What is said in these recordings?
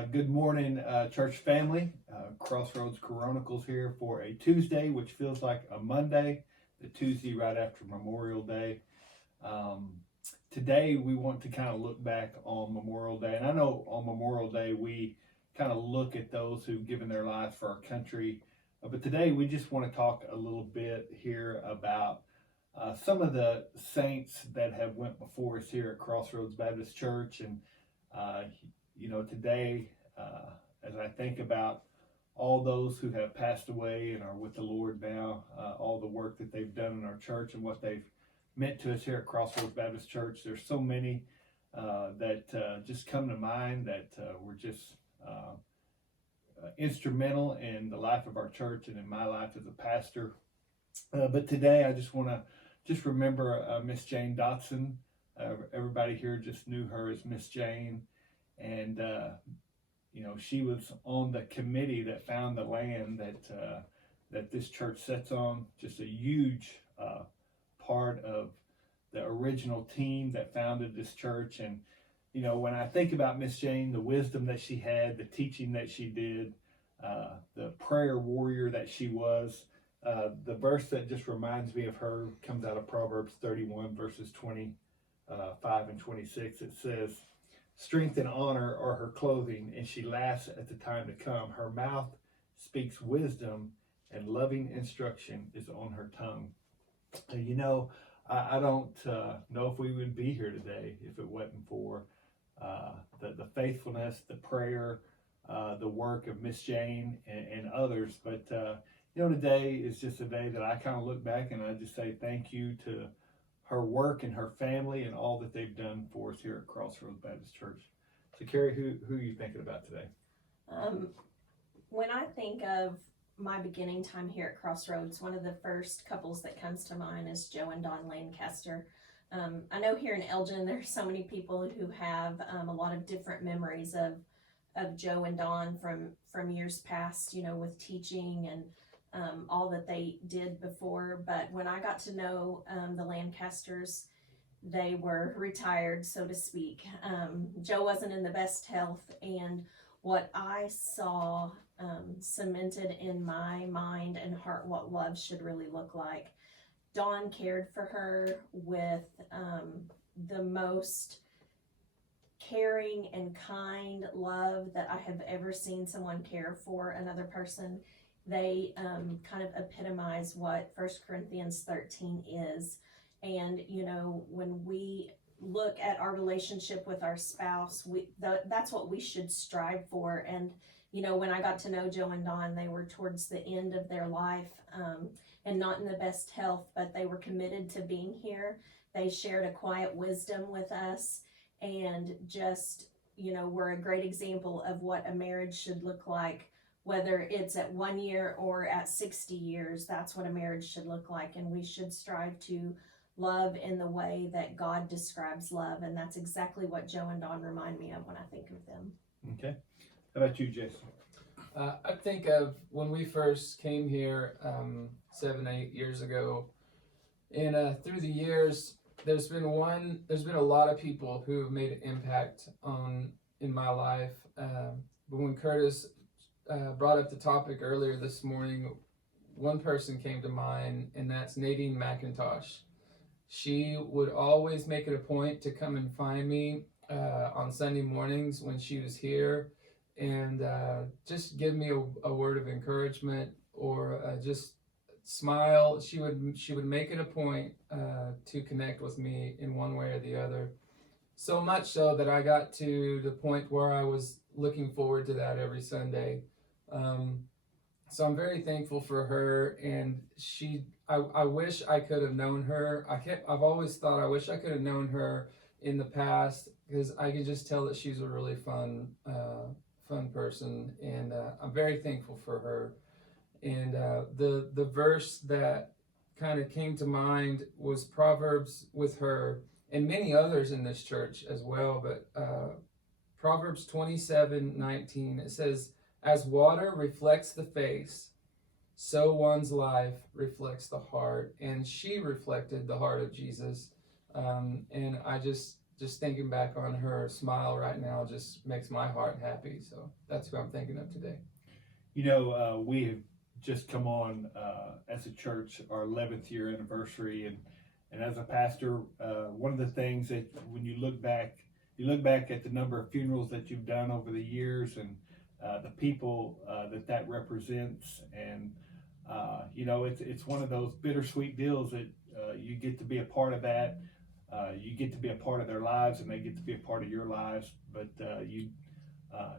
Good morning, church family. Crossroads Coronacles here for a Tuesday, which feels like a Monday, the Tuesday right after Memorial Day. Today, we want to kind of look back on Memorial Day. And I know on Memorial Day, we kind of look at those who've given their lives for our country. But today, we just want to talk a little bit here about some of the saints that have went before us here at Crossroads Baptist Church. And today, as I think about all those who have passed away and are with the Lord now, all the work that they've done in our church and what they've meant to us here at Crossroads Baptist Church, there's so many that just come to mind that were just instrumental in the life of our church and in my life as a pastor. But today, I just want to remember Miss Jane Dotson. Everybody here just knew her as Miss Jane. And, she was on the committee that found the land that this church sits on. Just a huge part of the original team that founded this church. And, when I think about Miss Jane, the wisdom that she had, the teaching that she did, the prayer warrior that she was, the verse that just reminds me of her comes out of Proverbs 31, verses 25 and 26. It says, "Strength and honor are her clothing, and she laughs at the time to come. Her mouth speaks wisdom, and loving instruction is on her tongue." I don't know if we would be here today if it wasn't for the faithfulness, the prayer, the work of Miss Jane and others. But today is just a day that I kind of look back and I just say thank you to her work and her family and all that they've done for us here at Crossroads Baptist Church. So Carrie, who are you thinking about today? When I think of my beginning time here at Crossroads, one of the first couples that comes to mind is Joe and Dawn Lancaster. I know here in Elgin there's so many people who have a lot of different memories of Joe and Dawn from years past, with teaching and all that they did before. But when I got to know the Lancasters, they were retired, so to speak. Joe wasn't in the best health, and what I saw cemented in my mind and heart what love should really look like. Dawn cared for her with the most caring and kind love that I have ever seen someone care for another person. They kind of epitomize what 1 Corinthians 13 is. And, when we look at our relationship with our spouse, that's what we should strive for. And, when I got to know Joe and Dawn, they were towards the end of their life and not in the best health, but they were committed to being here. They shared a quiet wisdom with us and just, were a great example of what a marriage should look like. Whether it's at 1 year or at 60 years, that's what a marriage should look like. And we should strive to love in the way that God describes love. And that's exactly what Joe and Dawn remind me of when I think of them. Okay. How about you, Jason? I think of when we first came here 7-8 years ago. And through the years, there's been a lot of people who have made an impact in my life. But when Curtis brought up the topic earlier this morning, one person came to mind, and that's Nadine McIntosh. She would always make it a point to come and find me on Sunday mornings when she was here and just give me a word of encouragement or just smile. She would make it a point to connect with me in one way or the other. So much so that I got to the point where I was looking forward to that every Sunday. So I'm very thankful for her, and I wish I could have known her. I've always thought I wish I could have known her in the past, because I could just tell that she's a really fun person, and I'm very thankful for her. And the verse that kind of came to mind was Proverbs with her, and many others in this church as well, but Proverbs 27:19, it says, "As water reflects the face, so one's life reflects the heart." And she reflected the heart of Jesus. And I just just thinking back on her smile right now just makes my heart happy. So that's who I'm thinking of today. You know, we have just come on as a church our 11th year anniversary, and as a pastor, one of the things that when you look back at the number of funerals that you've done over the years, and the people that represents, and you know, it's one of those bittersweet deals that you get to be a part of that. You get to be a part of their lives, and they get to be a part of your lives. But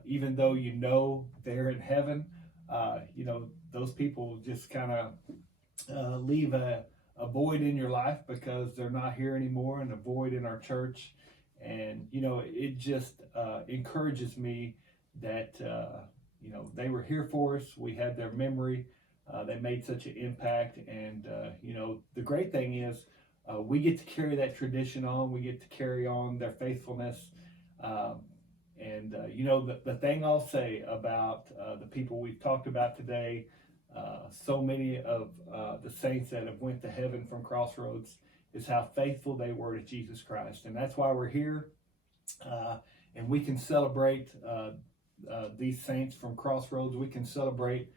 even though you know they're in heaven, you know, those people just kind of leave a void in your life because they're not here anymore, and a void in our church. And you know, it just encourages me that you know, they were here for us. We had their memory. They made such an impact, and you know, the great thing is we get to carry that tradition on. We get to carry on their faithfulness. And you know, the thing I'll say about the people we've talked about today, so many of the saints that have went to heaven from Crossroads, is how faithful they were to Jesus Christ. And that's why we're here. And we can celebrate these saints from Crossroads. We can celebrate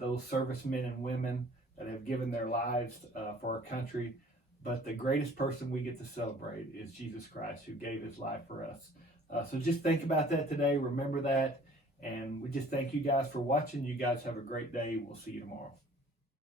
those servicemen and women that have given their lives for our country. But the greatest person we get to celebrate is Jesus Christ, who gave his life for us. So just think about that today. Remember that. And we just thank you guys for watching. You guys have a great day. We'll see you tomorrow.